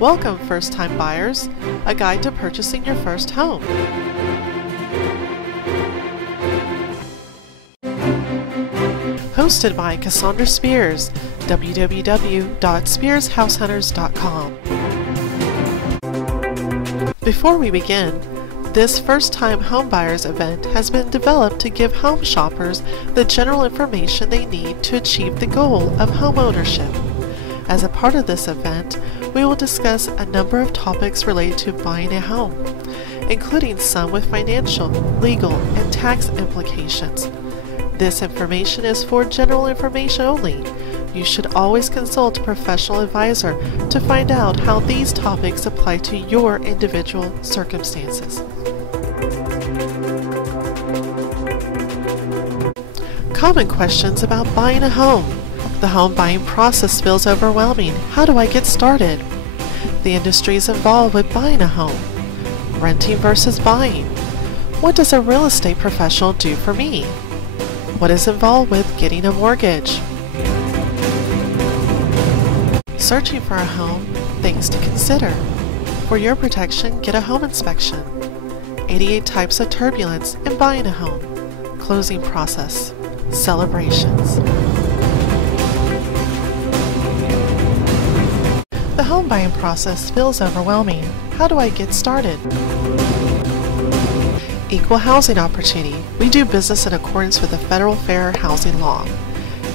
Welcome, first-time buyers, a guide to purchasing your first home. Hosted by Cassandra Spears, www.spearsHousehunters.com. Before we begin, this first-time homebuyers event has been developed to give home shoppers the general information they need to achieve the goal of home ownership. As a part of this event, we will discuss a number of topics related to buying a home, including some with financial, legal, and tax implications. This information is for general information only. You should always consult a professional advisor to find out how these topics apply to your individual circumstances. Common questions about buying a home. The home buying process feels overwhelming. How do I get started? The industries involved with buying a home. Renting versus buying. What does a real estate professional do for me? What is involved with getting a mortgage? Searching for a home, things to consider. For your protection, get a home inspection. 88 types of turbulence in buying a home. Closing process. Celebrations. The home buying process feels overwhelming. How do I get started? Equal housing opportunity. We do business in accordance with the Federal Fair Housing Law.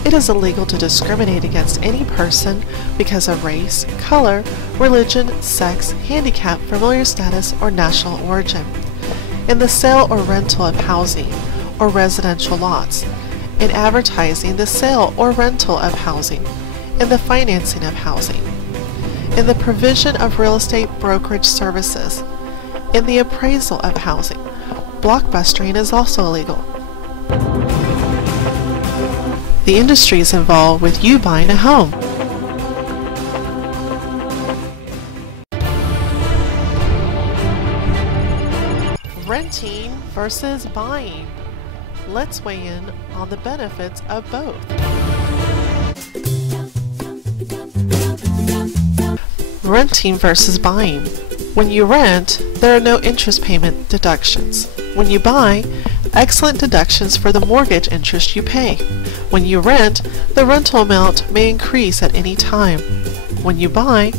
It is illegal to discriminate against any person because of race, color, religion, sex, handicap, familial status, or national origin. In the sale or rental of housing or residential lots. In advertising the sale or rental of housing. In the financing of housing. In the provision of real estate brokerage services. In the appraisal of housing. Blockbustering is also illegal. The industries involved with you buying a home. Renting versus buying. Let's weigh in on the benefits of both. Renting versus buying. When you rent, there are no interest payment deductions. When you buy, excellent deductions for the mortgage interest you pay. When you rent, the rental amount may increase at any time. When you buy,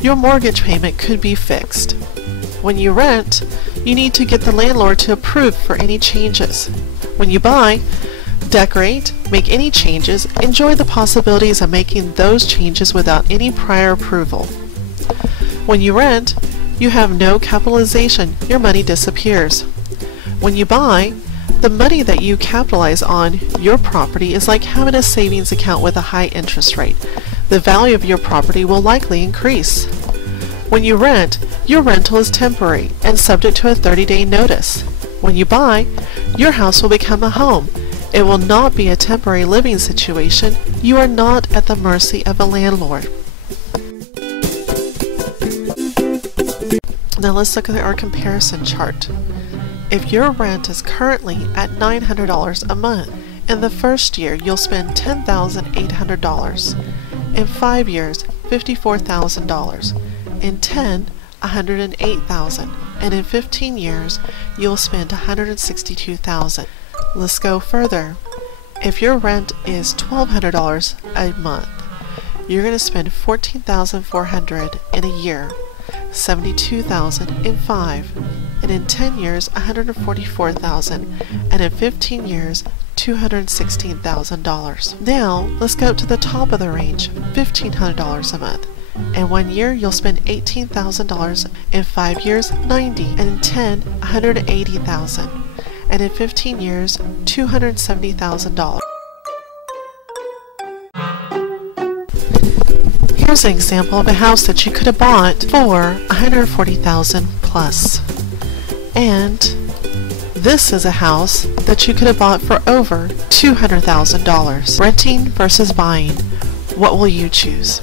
your mortgage payment could be fixed. When you rent, you need to get the landlord to approve for any changes. When you buy, decorate, make any changes, enjoy the possibilities of making those changes without any prior approval. When you rent, you have no capitalization, your money disappears. When you buy, the money that you capitalize on your property is like having a savings account with a high interest rate. The value of your property will likely increase. When you rent, your rental is temporary and subject to a 30-day notice. When you buy, your house will become a home. It will not be a temporary living situation. You are not at the mercy of a landlord. Now let's look at our comparison chart. If your rent is currently at $900 a month, in the first year you'll spend $10,800. In 5 years, $54,000. In 10, $108,000. And in 15 years, you'll spend $162,000. Let's go further. If your rent is $1,200 a month, you're going to spend $14,400 in a year. $72,000 in 5, and in 10 years $144,000, and in 15 years $216,000. Now let's go up to the top of the range, $1,500 a month. In 1 year you'll spend $18,000, in 5 years $90,000, and in 10 $180,000, and in 15 years $270,000. Here's an example of a house that you could have bought for $140,000 plus. And this is a house that you could have bought for over $200,000. Renting versus buying. What will you choose?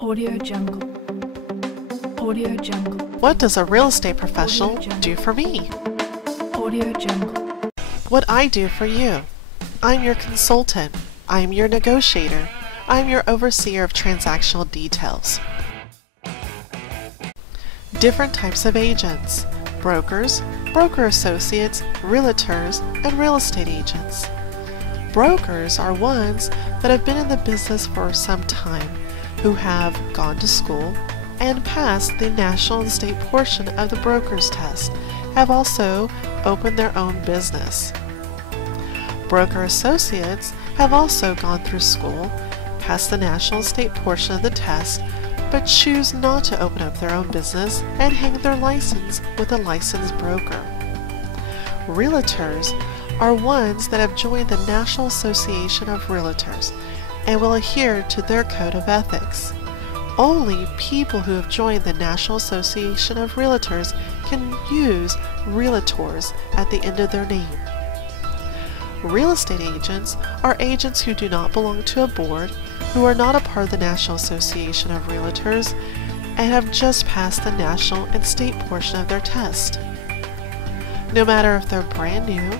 Audio Jungle. Audio Jungle. What does a real estate professional do for me? Audio Jungle. What I do for you. I'm your consultant. I am your negotiator. I'm your overseer of transactional details. Different types of agents: brokers, broker associates, realtors, and real estate agents. Brokers are ones that have been in the business for some time, who have gone to school and passed the national and state portion of the broker's test, have also opened their own business. Broker associates have also gone through school, passed the national and state portion of the test, but choose not to open up their own business and hang their license with a licensed broker. Realtors are ones that have joined the National Association of Realtors and will adhere to their code of ethics. Only people who have joined the National Association of Realtors can use realtors at the end of their name. Real estate agents are agents who do not belong to a board, who are not a part of the National Association of Realtors, and have just passed the national and state portion of their test. No matter if they're brand new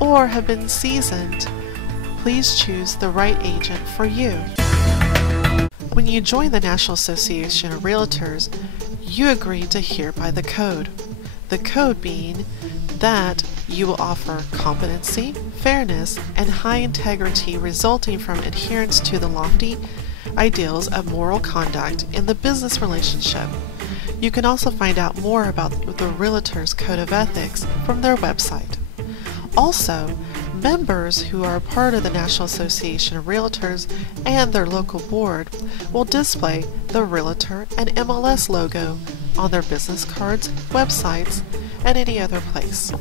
or have been seasoned, please choose the right agent for you. When you join the National Association of Realtors, you agree to adhere by the code. The code being that you will offer competency, fairness, and high integrity resulting from adherence to the lofty ideals of moral conduct in the business relationship. You can also find out more about the Realtors Code of Ethics from their website. Also, members who are a part of the National Association of Realtors and their local board will display the Realtor and MLS logo on their business cards, websites, and any other place.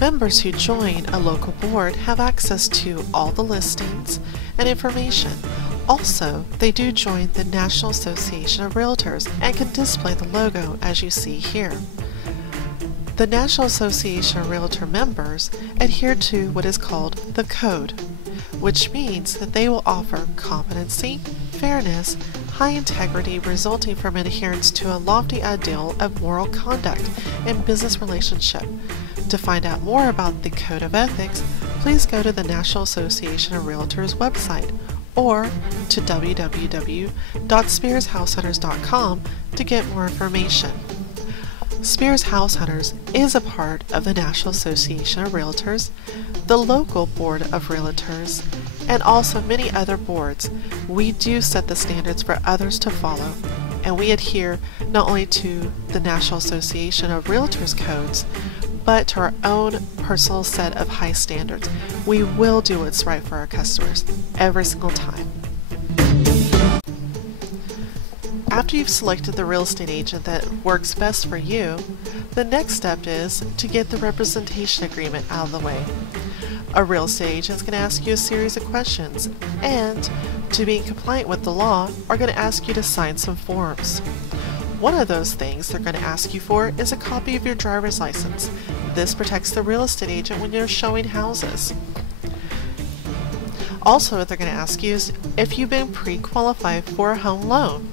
Members who join a local board have access to all the listings and information. Also, they do join the National Association of Realtors and can display the logo as you see here. The National Association of Realtor members adhere to what is called the Code, which means that they will offer competency, fairness, high integrity resulting from adherence to a lofty ideal of moral conduct in business relationship. To find out more about the Code of Ethics, please go to the National Association of Realtors website or to www.spearshousehunters.com to get more information. Spears House Hunters is a part of the National Association of Realtors, the local Board of Realtors, and also many other boards. We do set the standards for others to follow, and we adhere not only to the National Association of Realtors codes, but to our own personal set of high standards. We will do what's right for our customers every single time. After you've selected the real estate agent that works best for you, the next step is to get the representation agreement out of the way. A real estate agent is going to ask you a series of questions, and to be compliant with the law, are going to ask you to sign some forms. One of those things they're going to ask you for is a copy of your driver's license. This protects the real estate agent when you're showing houses. Also, what they're going to ask you is if you've been pre-qualified for a home loan.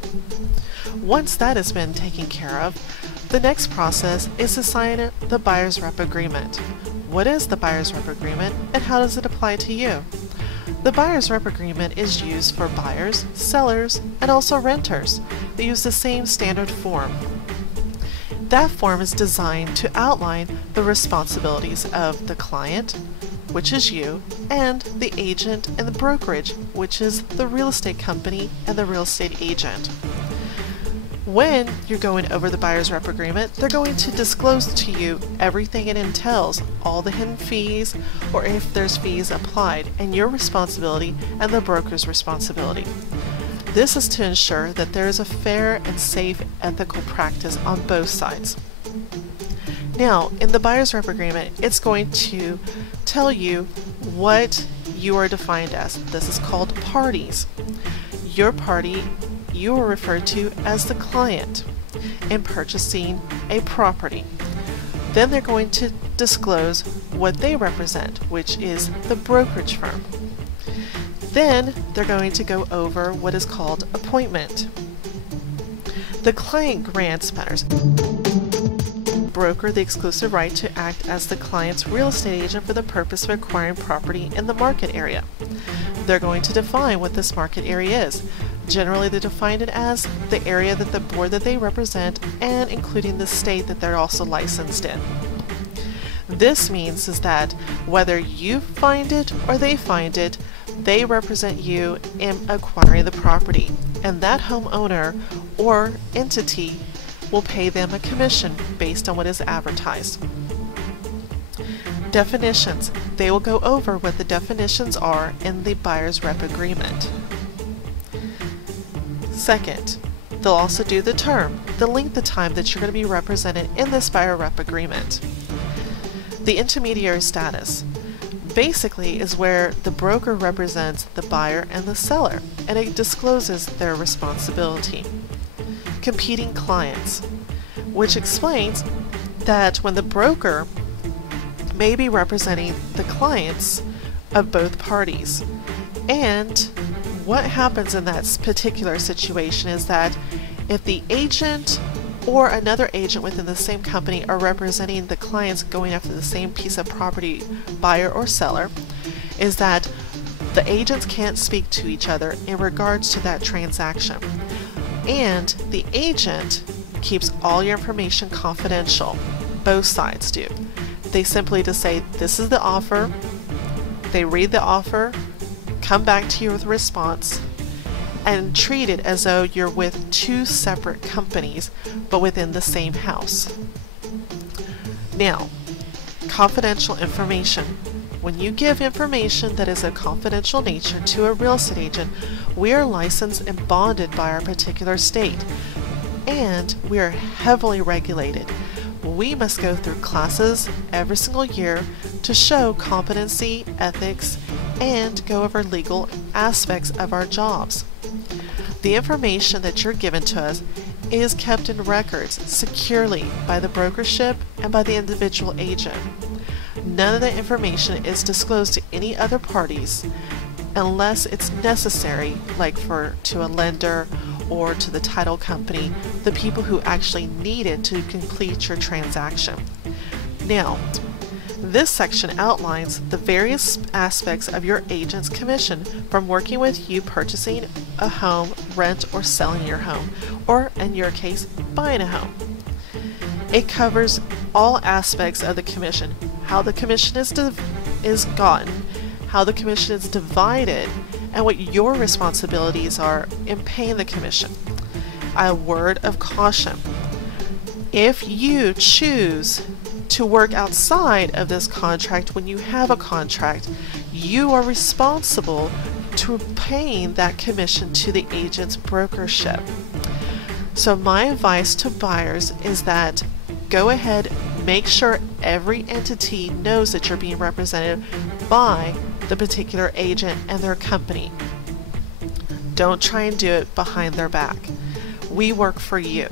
Once that has been taken care of, the next process is to sign the buyer's rep agreement. What is the buyer's rep agreement and how does it apply to you? The buyer's rep agreement is used for buyers, sellers, and also renters. They use the same standard form. That form is designed to outline the responsibilities of the client, which is you, and the agent and the brokerage, which is the real estate company and the real estate agent. When you're going over the buyer's rep agreement, they're going to disclose to you everything it entails, all the hidden fees, or if there's fees applied, and your responsibility and the broker's responsibility. This is to ensure that there is a fair and safe ethical practice on both sides. Now, in the buyer's rep agreement, it's going to tell you what you are defined as. This is called parties. Your party you are referred to as the client in purchasing a property. Then they're going to disclose what they represent, which is the brokerage firm. Then they're going to go over what is called appointment. The client grants matters. Broker the exclusive right to act as the client's real estate agent for the purpose of acquiring property in the market area. they're going to define what this market area is. Generally, they define it as the area that the board that they represent and including the state that they're also licensed in. This means is that whether you find it or they find it, they represent you in acquiring the property, and that homeowner or entity will pay them a commission based on what is advertised. Definitions. They will go over what the definitions are in the buyer's rep agreement. Second, they'll also do the term, the length of time that you're going to be represented in this buyer rep agreement. The intermediary status basically is where the broker represents the buyer and the seller, and it discloses their responsibility. Competing clients, which explains that when the broker may be representing the clients of both parties, and what happens in that particular situation is that if the agent or another agent within the same company are representing the clients going after the same piece of property, buyer or seller, is that the agents can't speak to each other in regards to that transaction. And the agent keeps all your information confidential. Both sides do. They simply just say, this is the offer. They read the offer, come back to you with a response, and treat it as though you're with two separate companies, but within the same house. Now, confidential information. When you give information that is of confidential nature to a real estate agent, we are licensed and bonded by our particular state, and we are heavily regulated. We must go through classes every single year to show competency, ethics, and go over legal aspects of our jobs. The information that you're given to us is kept in records securely by the brokership and by the individual agent. None of the information is disclosed to any other parties unless it's necessary, like to a lender or to the title company, the people who actually need it to complete your transaction. Now, this section outlines the various aspects of your agent's commission from working with you purchasing a home, rent, or selling your home, or in your case, buying a home. It covers all aspects of the commission, how the commission is gotten, how the commission is divided, and what your responsibilities are in paying the commission. A word of caution. If you choose to work outside of this contract when you have a contract, you are responsible to paying that commission to the agent's brokership. So my advice to buyers is that go ahead, make sure every entity knows that you're being represented by the particular agent and their company. Don't try and do it behind their back. We work for you.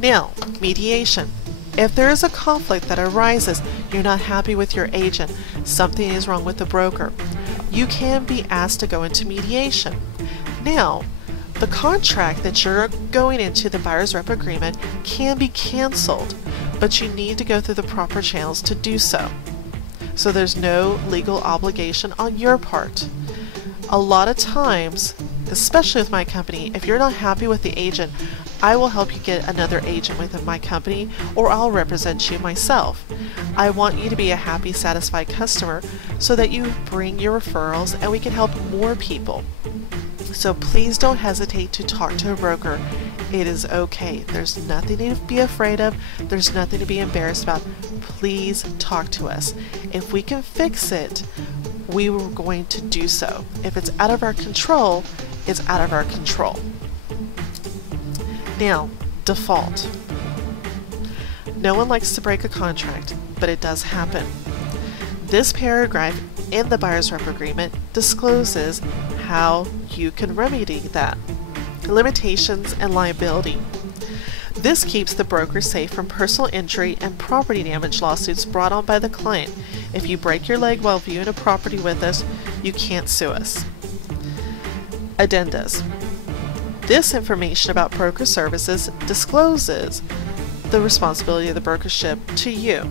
Now, mediation. If there is a conflict that arises, you're not happy with your agent, something is wrong with the broker, you can be asked to go into mediation. Now, the contract that you're going into, the buyer's rep agreement, can be canceled, but you need to go through the proper channels to do so. So there's no legal obligation on your part. A lot of times, especially with my company, if you're not happy with the agent, I will help you get another agent within my company, or I'll represent you myself. I want you to be a happy, satisfied customer so that you bring your referrals and we can help more people. So please don't hesitate to talk to a broker. It is okay. There's nothing to be afraid of. There's nothing to be embarrassed about. Please talk to us. If we can fix it, we were going to do so. If it's out of our control, it's out of our control. Now, default. No one likes to break a contract, but it does happen. This paragraph in the buyer's rep agreement discloses how you can remedy that. Limitations and liability. This keeps the broker safe from personal injury and property damage lawsuits brought on by the client. If you break your leg while viewing a property with us, you can't sue us. Addendas. This information about broker services discloses the responsibility of the brokership to you.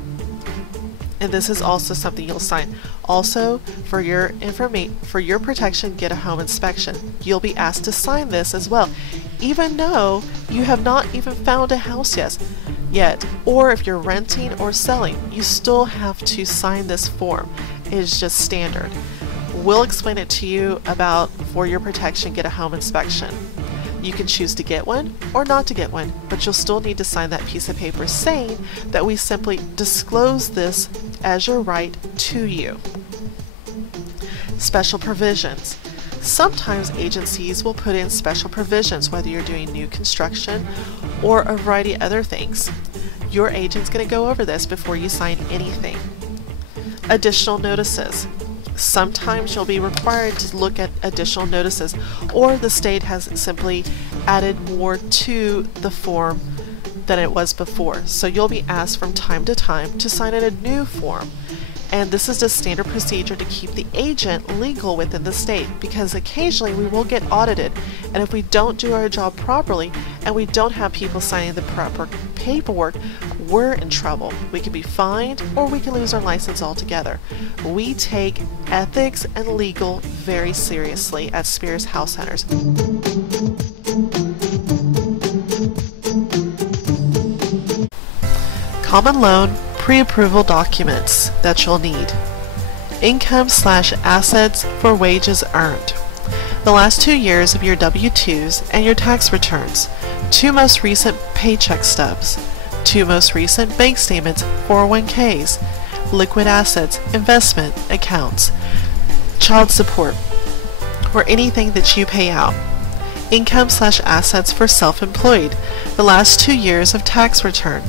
And this is also something you'll sign. Also, for your protection, get a home inspection. You'll be asked to sign this as well, even though you have not even found a house yet. Or if you're renting or selling, you still have to sign this form. It is just standard. We'll explain it to you about for your protection, get a home inspection. You can choose to get one or not to get one, but you'll still need to sign that piece of paper saying that we simply disclose this as your right to you. Special provisions. Sometimes agencies will put in special provisions whether you're doing new construction or a variety of other things. Your agent's going to go over this before you sign anything. Additional notices. Sometimes you'll be required to look at additional notices, or the state has simply added more to the form than it was before. So you'll be asked from time to time to sign in a new form. And this is just standard procedure to keep the agent legal within the state, because occasionally we will get audited, and if we don't do our job properly and we don't have people signing the proper paperwork, we're in trouble. We can be fined or we can lose our license altogether. We take ethics and legal very seriously at Spears House Hunters. Common loan pre-approval documents that you'll need. Income/assets for wages earned. The last 2 years of your W-2s and your tax returns. 2 most recent paycheck stubs. 2 most recent bank statements, 401ks, liquid assets, investment accounts, child support, or anything that you pay out. Income/assets for self-employed. The last 2 years of tax return.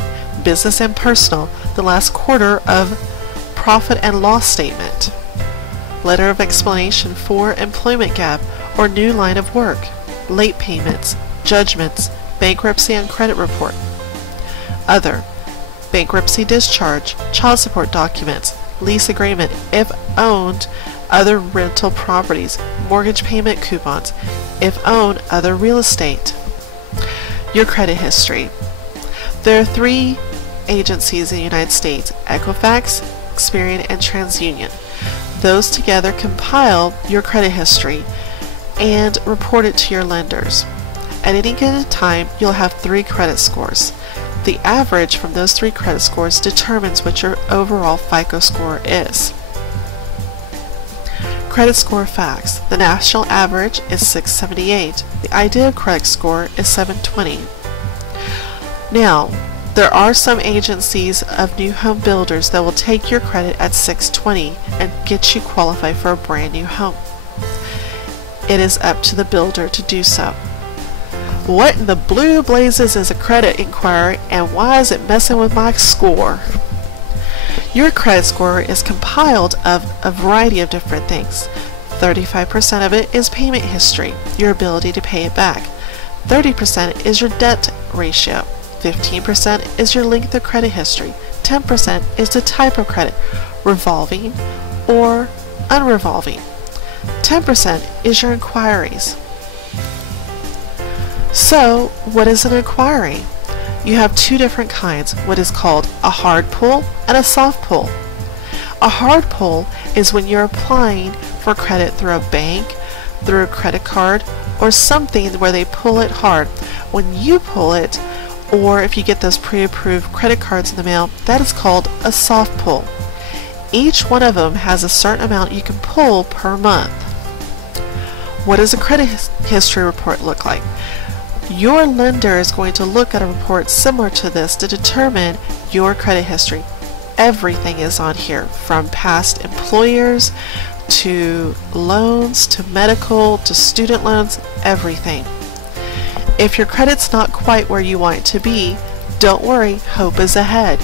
Business and personal, the last quarter of profit and loss statement. Letter of explanation for employment gap or new line of work. Late payments, judgments, bankruptcy and credit report. Other, bankruptcy discharge, child support documents, lease agreement if owned, other rental properties, mortgage payment coupons, if owned, other real estate. Your credit history. There are 3 agencies in the United States, Equifax, Experian, and TransUnion. Those together compile your credit history and report it to your lenders. At any given time, you'll have 3 credit scores. The average from those 3 credit scores determines what your overall FICO score is. Credit score facts. The national average is 678. The ideal credit score is 720. Now, there are some agencies of new home builders that will take your credit at 620 and get you qualified for a brand new home. It is up to the builder to do so. What in the blue blazes is a credit inquiry, and why is it messing with my score? Your credit score is compiled of a variety of different things. 35% of it is payment history, your ability to pay it back. 30% is your debt ratio. 15% is your length of credit history. 10% is the type of credit, revolving or unrevolving. 10% is your inquiries. So, what is an inquiry? You have 2 different kinds, what is called a hard pull and a soft pull. A hard pull is when you're applying for credit through a bank, through a credit card, or something where they pull it hard. When you pull it, or if you get those pre-approved credit cards in the mail, that is called a soft pull. Each one of them has a certain amount you can pull per month. What does a credit history report look like? Your lender is going to look at a report similar to this to determine your credit history. Everything is on here, from past employers to loans to medical to student loans, everything. If your credit's not quite where you want it to be, don't worry, hope is ahead.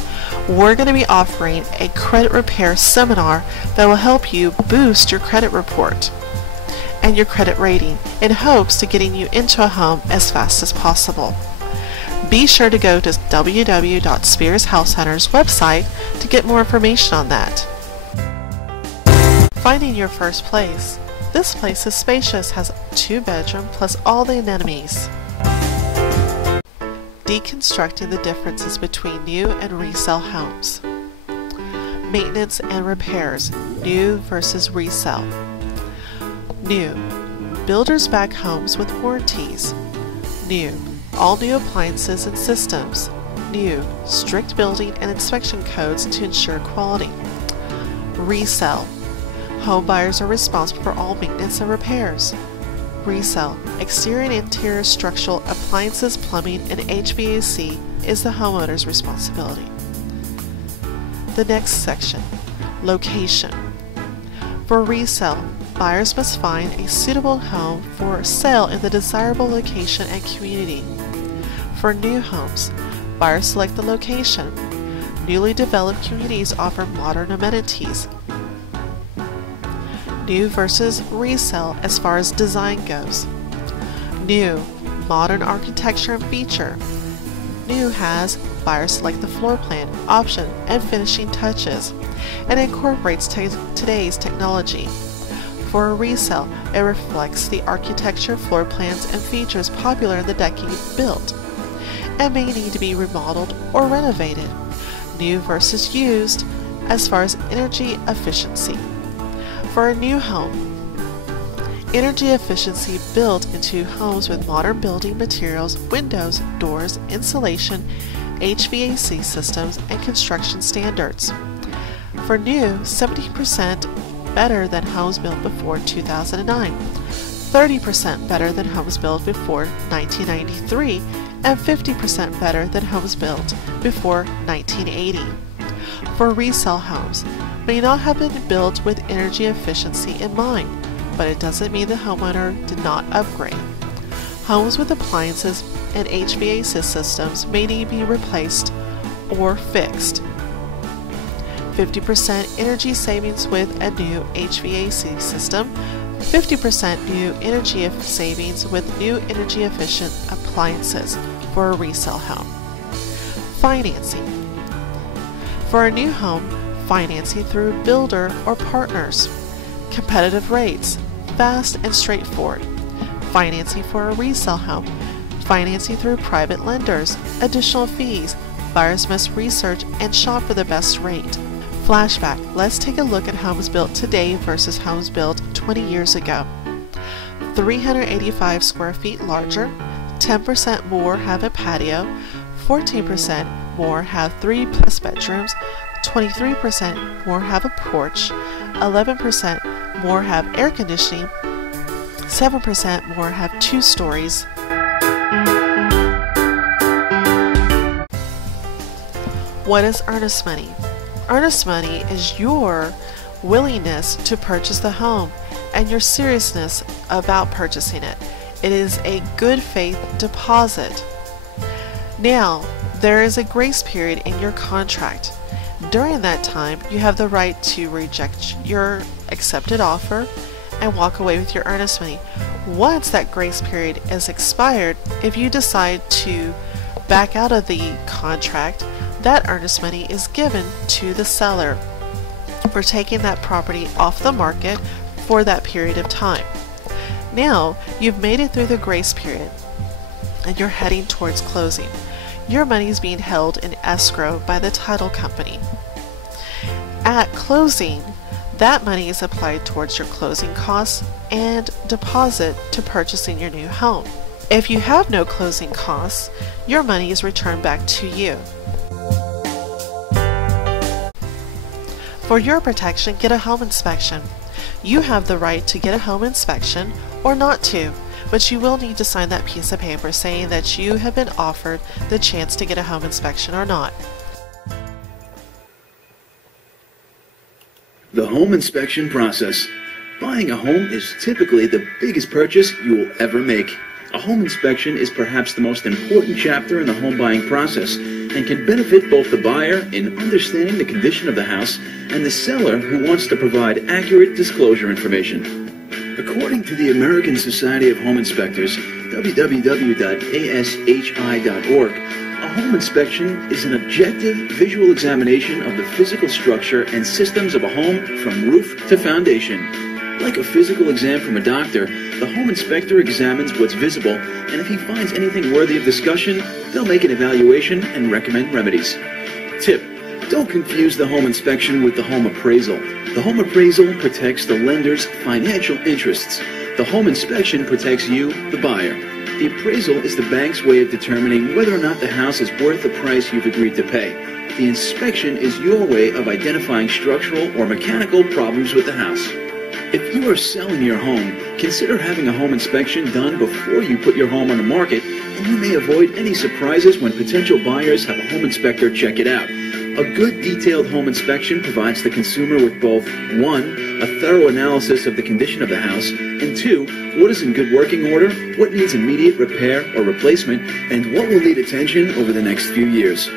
We're going to be offering a credit repair seminar that will help you boost your credit report and your credit rating in hopes to getting you into a home as fast as possible. Be sure to go to www.spearshousehunters website to get more information on that. Finding your first place. This place is spacious, has 2 bedrooms plus all the amenities. Deconstructing the differences between new and resale homes. Maintenance and repairs. New versus resale. New. Builders back homes with warranties. New. All new appliances and systems. New. Strict building and inspection codes to ensure quality. Resale. Home buyers are responsible for all maintenance and repairs. Resale. Exterior and interior structural appliances, plumbing, and HVAC is the homeowner's responsibility. The next section. Location. For resale, buyers must find a suitable home for sale in the desirable location and community. For new homes, buyers select the location. Newly developed communities offer modern amenities. New versus resale as far as design goes. New, modern architecture and feature. New has buyers select the floor plan, option, and finishing touches, and incorporates today's technology. For a resale, it reflects the architecture, floor plans, and features popular in the decade built, and may need to be remodeled or renovated. New versus used as far as energy efficiency. For a new home, energy efficiency built into homes with modern building materials, windows, doors, insulation, HVAC systems, and construction standards. For new, 70% better than homes built before 2009, 30% better than homes built before 1993, and 50% better than homes built before 1980. For resale homes, may not have been built with energy efficiency in mind, but it doesn't mean the homeowner did not upgrade. Homes with appliances and HVAC systems may need to be replaced or fixed. 50% energy savings with a new HVAC system, 50% new energy savings with new energy efficient appliances for a resale home. Financing. For a new home, financing through builder or partners. Competitive rates, fast and straightforward. Financing for a resale home. Financing through private lenders. Additional fees. Buyers must research and shop for the best rate. Flashback. Let's take a look at homes built today versus homes built 20 years ago. 385 square feet larger. 10% more have a patio. 14% more have 3+ bedrooms. 23% more have a porch, 11% more have air conditioning, 7% more have 2 stories. What is earnest money? Earnest money is your willingness to purchase the home and your seriousness about purchasing it. It is a good faith deposit. Now, there is a grace period in your contract. During that time, you have the right to reject your accepted offer and walk away with your earnest money. Once that grace period is expired, if you decide to back out of the contract, that earnest money is given to the seller for taking that property off the market for that period of time. Now, you've made it through the grace period and you're heading towards closing. Your money is being held in escrow by the title company. At closing, that money is applied towards your closing costs and deposit to purchasing your new home. If you have no closing costs, your money is returned back to you. For your protection, get a home inspection. You have the right to get a home inspection or not to, but you will need to sign that piece of paper saying that you have been offered the chance to get a home inspection or not. The home inspection process. Buying a home is typically the biggest purchase you will ever make. A home inspection is perhaps the most important chapter in the home buying process and can benefit both the buyer in understanding the condition of the house and the seller who wants to provide accurate disclosure information. According to the American Society of Home Inspectors, www.ashi.org, a home inspection is an objective visual examination of the physical structure and systems of a home from roof to foundation. Like a physical exam from a doctor, the home inspector examines what's visible, and if he finds anything worthy of discussion, they'll make an evaluation and recommend remedies. Tip: Don't confuse the home inspection with the home appraisal. The home appraisal protects the lender's financial interests. The home inspection protects you, the buyer. The appraisal is the bank's way of determining whether or not the house is worth the price you've agreed to pay. The inspection is your way of identifying structural or mechanical problems with the house. If you are selling your home, consider having a home inspection done before you put your home on the market, and you may avoid any surprises when potential buyers have a home inspector check it out. A good detailed home inspection provides the consumer with both 1. A thorough analysis of the condition of the house, and 2. What is in good working order, what needs immediate repair or replacement, and what will need attention over the next few years.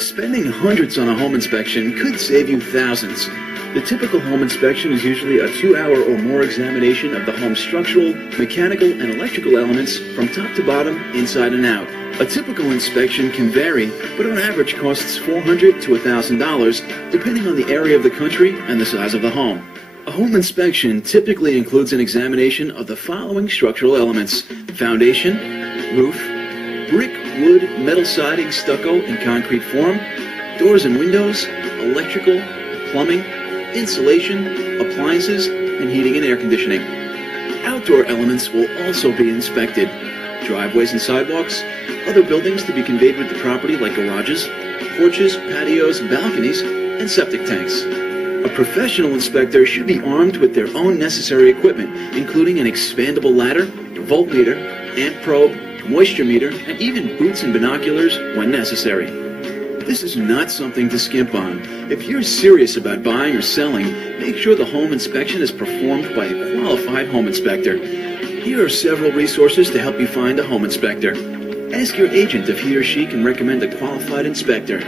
Spending hundreds on a home inspection could save you thousands. The typical home inspection is usually a 2-hour or more examination of the home's structural, mechanical, and electrical elements from top to bottom, inside and out. A typical inspection can vary, but on average costs $400 to $1,000, depending on the area of the country and the size of the home. A home inspection typically includes an examination of the following structural elements: foundation, roof, brick, wood, metal siding, stucco, and concrete form, doors and windows, electrical, plumbing, insulation, appliances, and heating and air conditioning. Outdoor elements will also be inspected: driveways and sidewalks, other buildings to be conveyed with the property like garages, porches, patios, balconies, and septic tanks. A professional inspector should be armed with their own necessary equipment, including an expandable ladder, voltmeter, amp probe, moisture meter, and even boots and binoculars when necessary. This is not something to skimp on. If you're serious about buying or selling, make sure the home inspection is performed by a qualified home inspector. Here are several resources to help you find a home inspector. Ask your agent if he or she can recommend a qualified inspector.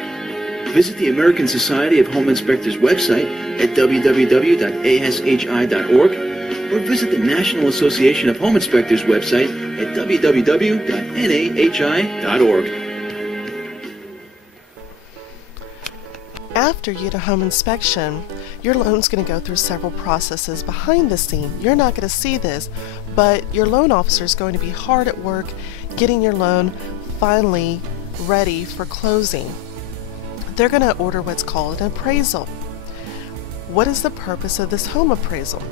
Visit the American Society of Home Inspectors website at www.ashi.org or visit the National Association of Home Inspectors website at www.nahi.org. After you get a home inspection, your loan's going to go through several processes behind the scene. You're not going to see this, but your loan officer is going to be hard at work getting your loan finally ready for closing. They're going to order what's called an appraisal. What is the purpose of this home appraisal?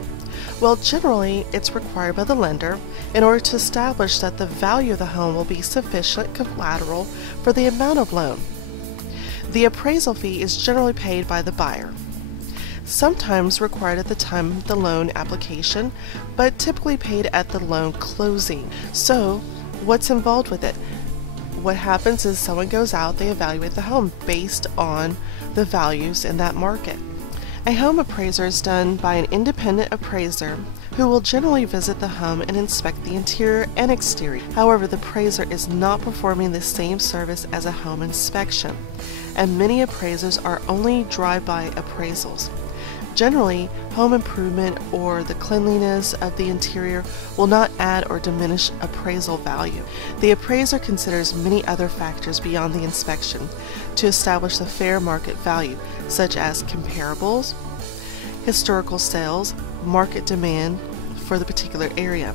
Well, generally, it's required by the lender in order to establish that the value of the home will be sufficient collateral for the amount of loan. The appraisal fee is generally paid by the buyer, sometimes required at the time of the loan application, but typically paid at the loan closing. So, what's involved with it? What happens is someone goes out, they evaluate the home based on the values in that market. A home appraiser is done by an independent appraiser who will generally visit the home and inspect the interior and exterior. However, the appraiser is not performing the same service as a home inspection, and many appraisers are only drive-by appraisals. Generally, home improvement or the cleanliness of the interior will not add or diminish appraisal value. The appraiser considers many other factors beyond the inspection to establish the fair market value, such as comparables, historical sales, market demand for the particular area.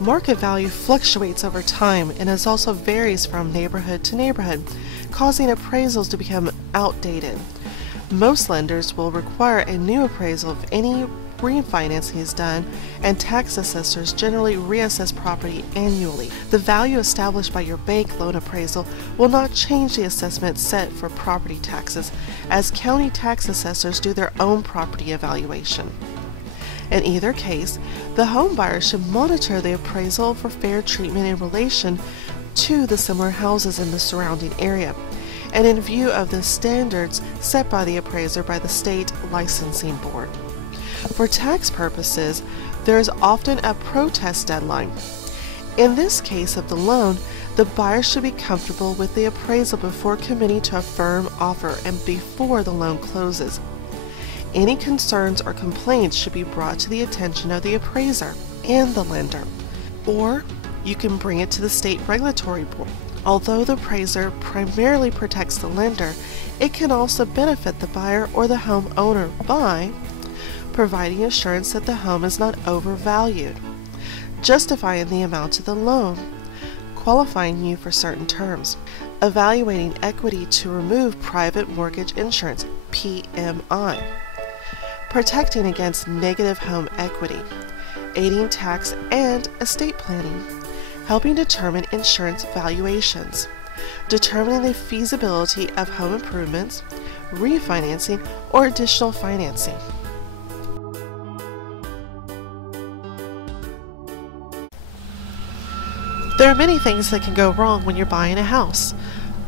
Market value fluctuates over time and is also varies from neighborhood to neighborhood, causing appraisals to become outdated. Most lenders will require a new appraisal if any refinancing is done, and tax assessors generally reassess property annually. The value established by your bank loan appraisal will not change the assessment set for property taxes, as county tax assessors do their own property evaluation. In either case, the home buyer should monitor the appraisal for fair treatment in relation to the similar houses in the surrounding area, and in view of the standards set by the appraiser by the state licensing board. For tax purposes, there is often a protest deadline. In this case of the loan, the buyer should be comfortable with the appraisal before committing to a firm offer and before the loan closes. Any concerns or complaints should be brought to the attention of the appraiser and the lender, or you can bring it to the state regulatory board. Although the appraiser primarily protects the lender, it can also benefit the buyer or the homeowner by providing assurance that the home is not overvalued, justifying the amount of the loan, qualifying you for certain terms. evaluating equity to remove private mortgage insurance, PMI, protecting against negative home equity, aiding tax and estate planning, helping determine insurance valuations, determining the feasibility of home improvements, refinancing, or additional financing. There are many things that can go wrong when you're buying a house.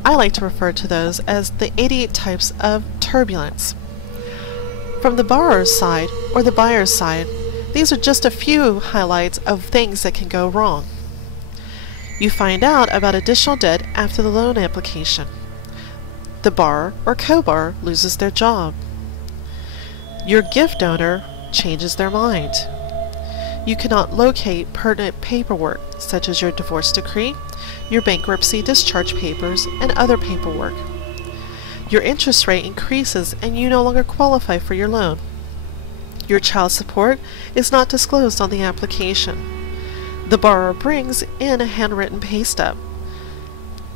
I like to refer to those as the 88 types of turbulence. From the borrower's side or the buyer's side, these are just a few highlights of things that can go wrong. You find out about additional debt after the loan application. The borrower or co-borrower loses their job. Your gift donor changes their mind. You cannot locate pertinent paperwork, such as your divorce decree, your bankruptcy discharge papers, and other paperwork. Your interest rate increases and you no longer qualify for your loan. Your child support is not disclosed on the application. The borrower brings in a handwritten pay stub.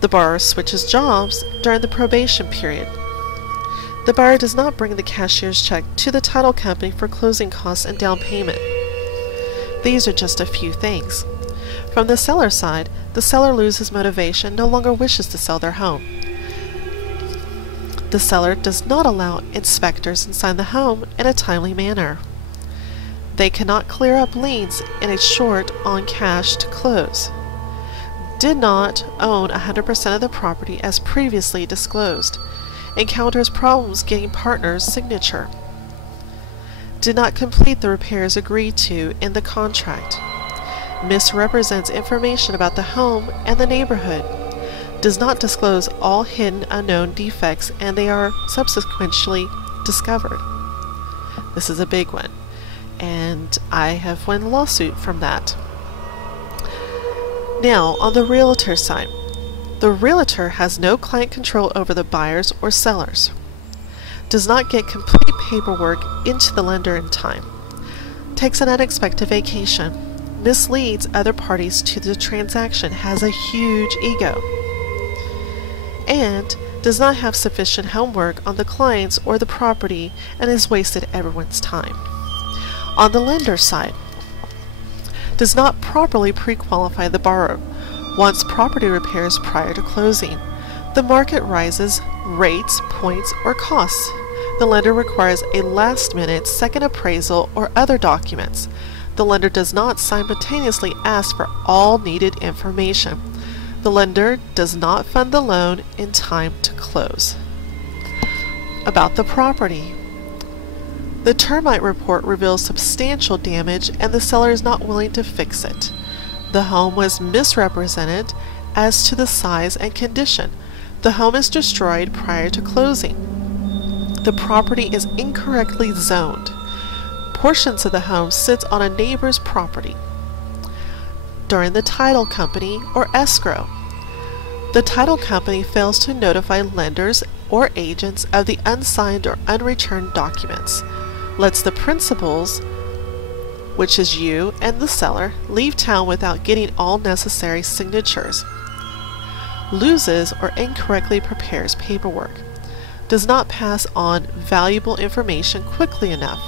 The borrower switches jobs during the probation period. The buyer does not bring the cashier's check to the title company for closing costs and down payment. These are just a few things. From the seller's side, the seller loses motivation, no longer wishes to sell their home. The seller does not allow inspectors inside the home in a timely manner. They cannot clear up liens in a short on cash to close. Did not own 100% of the property as previously disclosed. Encounters problems getting partner's signature. Did not complete the repairs agreed to in the contract. Misrepresents information about the home and the neighborhood. Does not disclose all hidden unknown defects and they are subsequently discovered. This is a big one, and I have won a lawsuit from that. Now, on the realtor side, the realtor has no client control over the buyers or sellers. Does not get complete paperwork into the lender in time. Takes an unexpected vacation. Misleads other parties to the transaction. Has a huge ego. And does not have sufficient homework on the clients or the property and has wasted everyone's time. On the lender side, does not properly pre-qualify the borrower. Wants property repairs prior to closing. The market rises, rates, points, or costs. The lender requires a last-minute second appraisal or other documents. The lender does not simultaneously ask for all needed information. The lender does not fund the loan in time to close. About the property. The termite report reveals substantial damage and the seller is not willing to fix it. The home was misrepresented as to the size and condition. The home is destroyed prior to closing. The property is incorrectly zoned. Portions of the home sits on a neighbor's property. During the title company or escrow, the title company fails to notify lenders or agents of the unsigned or unreturned documents. Lets the principals, which is you and the seller, leave town without getting all necessary signatures. Loses or incorrectly prepares paperwork. Does not pass on valuable information quickly enough.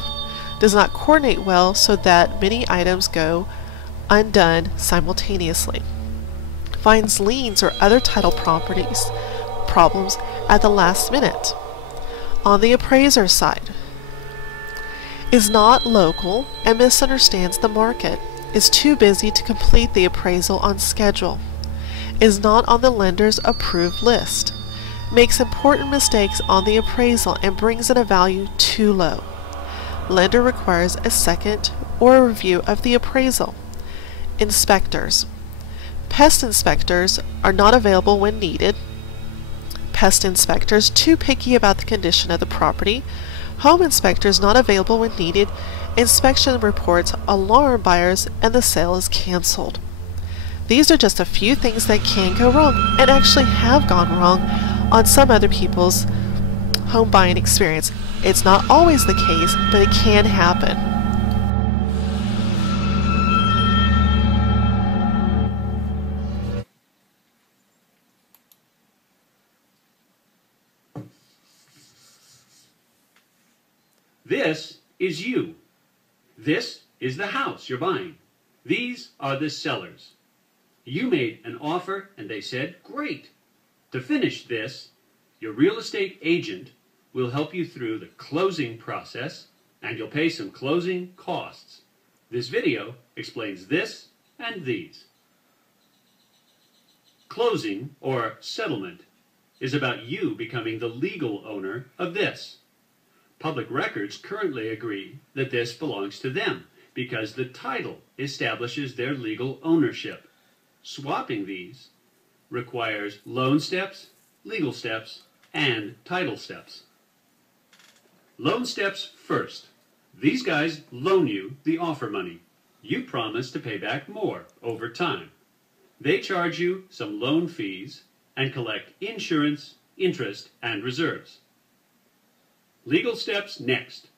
Does not coordinate well so that many items go undone simultaneously. Finds liens or other title problems at the last minute. On the appraiser side, is not local and misunderstands the market. Is too busy to complete the appraisal on schedule. Is not on the lender's approved list. Makes important mistakes on the appraisal and brings in a value too low. Lender requires a second or a review of the appraisal. Inspectors. Pest inspectors are not available when needed. Pest inspectors too picky about the condition of the property. Home inspectors not available when needed. Inspection reports alarm buyers and the sale is canceled. These are just a few things that can go wrong and actually have gone wrong on some other people's home buying experience. It's not always the case, but it can happen. This is you. This is the house you're buying. These are the sellers. You made an offer and they said, great. To finish this, your real estate agent will help you through the closing process and you'll pay some closing costs. This video explains this and these. Closing, or settlement, is about you becoming the legal owner of this. Public records currently agree that this belongs to them because the title establishes their legal ownership. Swapping these requires loan steps, legal steps, and title steps. Loan steps first. These guys loan you the offer money. You promise to pay back more over time. They charge you some loan fees and collect insurance, interest, and reserves. Legal steps next.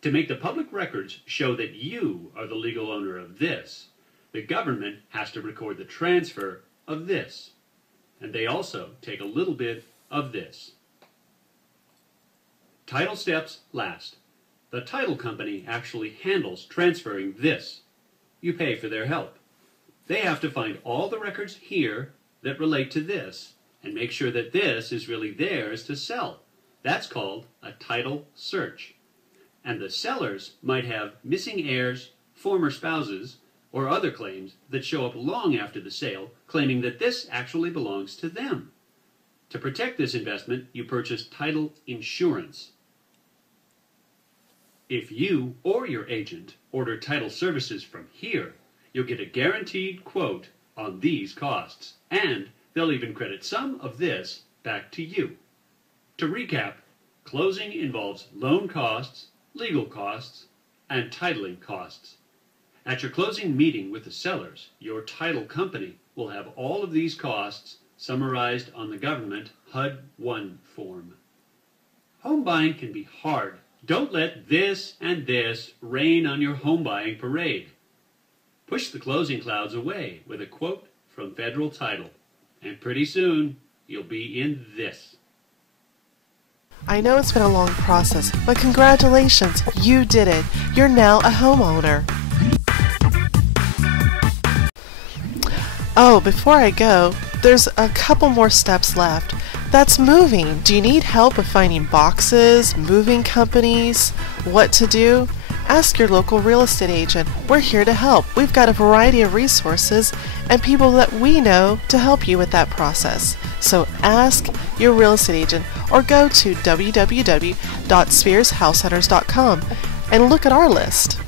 To make the public records show that you are the legal owner of this, the government has to record the transfer of this. And they also take a little bit of this. Title steps last. The title company actually handles transferring this. You pay for their help. They have to find all the records here that relate to this and make sure that this is really theirs to sell. That's called a title search. And the sellers might have missing heirs, former spouses, or other claims that show up long after the sale, claiming that this actually belongs to them. To protect this investment, you purchase title insurance. If you or your agent order title services from here, you'll get a guaranteed quote on these costs, and they'll even credit some of this back to you. To recap, closing involves loan costs, legal costs, and titling costs. At your closing meeting with the sellers, your title company will have all of these costs summarized on the government HUD-1 form. Home buying can be hard. Don't let this and this rain on your home buying parade. Push the closing clouds away with a quote from Federal Title, and pretty soon you'll be in this. I know it's been a long process, but congratulations, you did it. You're now a homeowner. Oh, before I go, there's a couple more steps left. That's moving. Do you need help with finding boxes, moving companies, what to do? Ask your local real estate agent. We're here to help. We've got a variety of resources and people that we know to help you with that process. So ask your real estate agent or go to www.spearshousehunters.com and look at our list.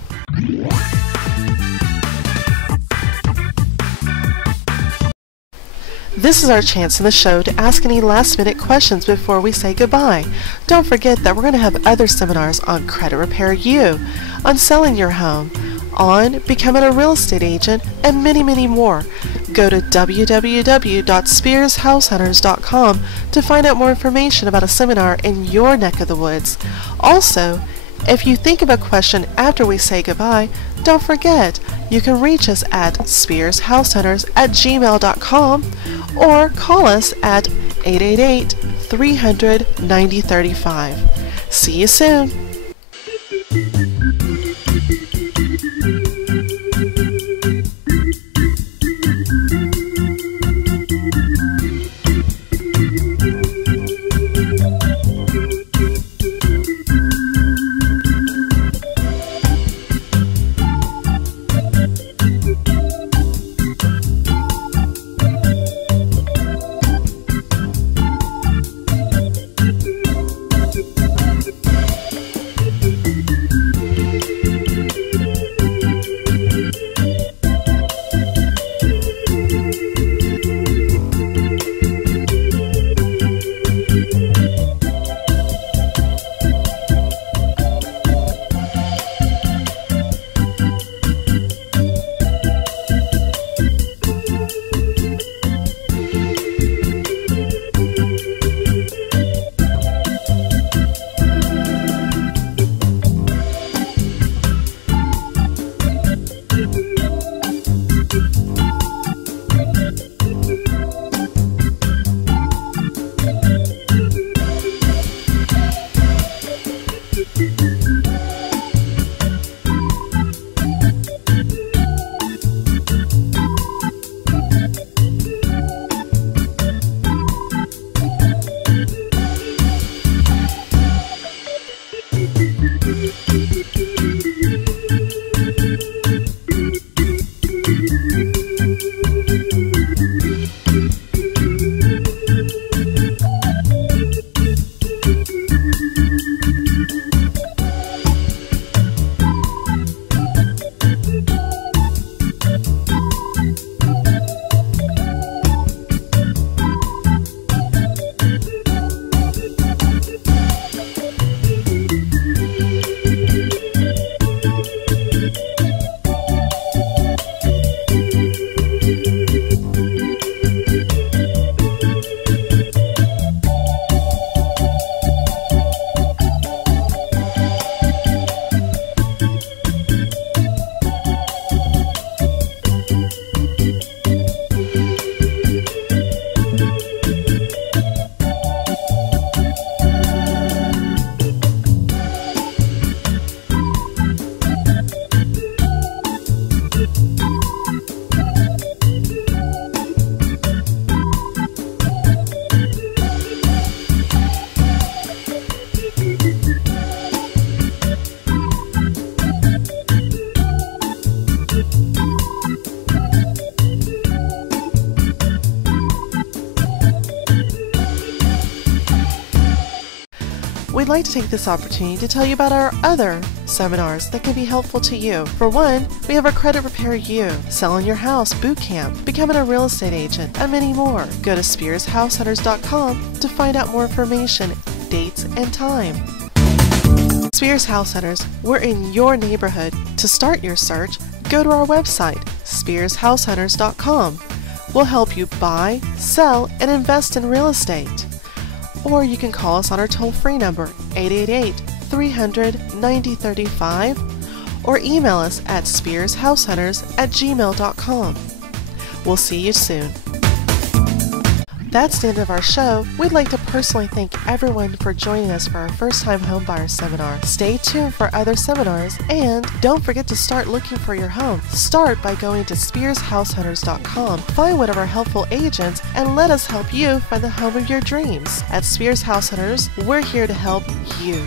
This is our chance in the show to ask any last-minute questions before we say goodbye. Don't forget that we're going to have other seminars on Credit Repair U, on selling your home, on becoming a real estate agent, and many, many more. Go to www.spearshousehunters.com to find out more information about a seminar in your neck of the woods. Also, if you think of a question after we say goodbye, don't forget, you can reach us at spearshousehunters@gmail.com or call us at 888-300-9035. See you soon! we'd like to take this opportunity to tell you about our other seminars that can be helpful to you. For one, we have our Credit Repair You, Selling Your House Boot Camp, Becoming a Real Estate Agent, and many more. Go to SpearsHouseHunters.com to find out more information, dates, and time. Spears House Hunters, we're in your neighborhood. To start your search, go to our website, SpearsHouseHunters.com. We'll help you buy, sell, and invest in real estate. Or you can call us on our toll-free number, 888-300-9035, or email us at SpearsHouseHunters@gmail.com. We'll see you soon. That's the end of our show. We'd like to personally thank everyone for joining us for our first-time homebuyer seminar. Stay tuned for other seminars, and don't forget to start looking for your home. Start by going to SpearsHouseHunters.com, find one of our helpful agents, and let us help you find the home of your dreams. At Spears House Hunters, we're here to help you.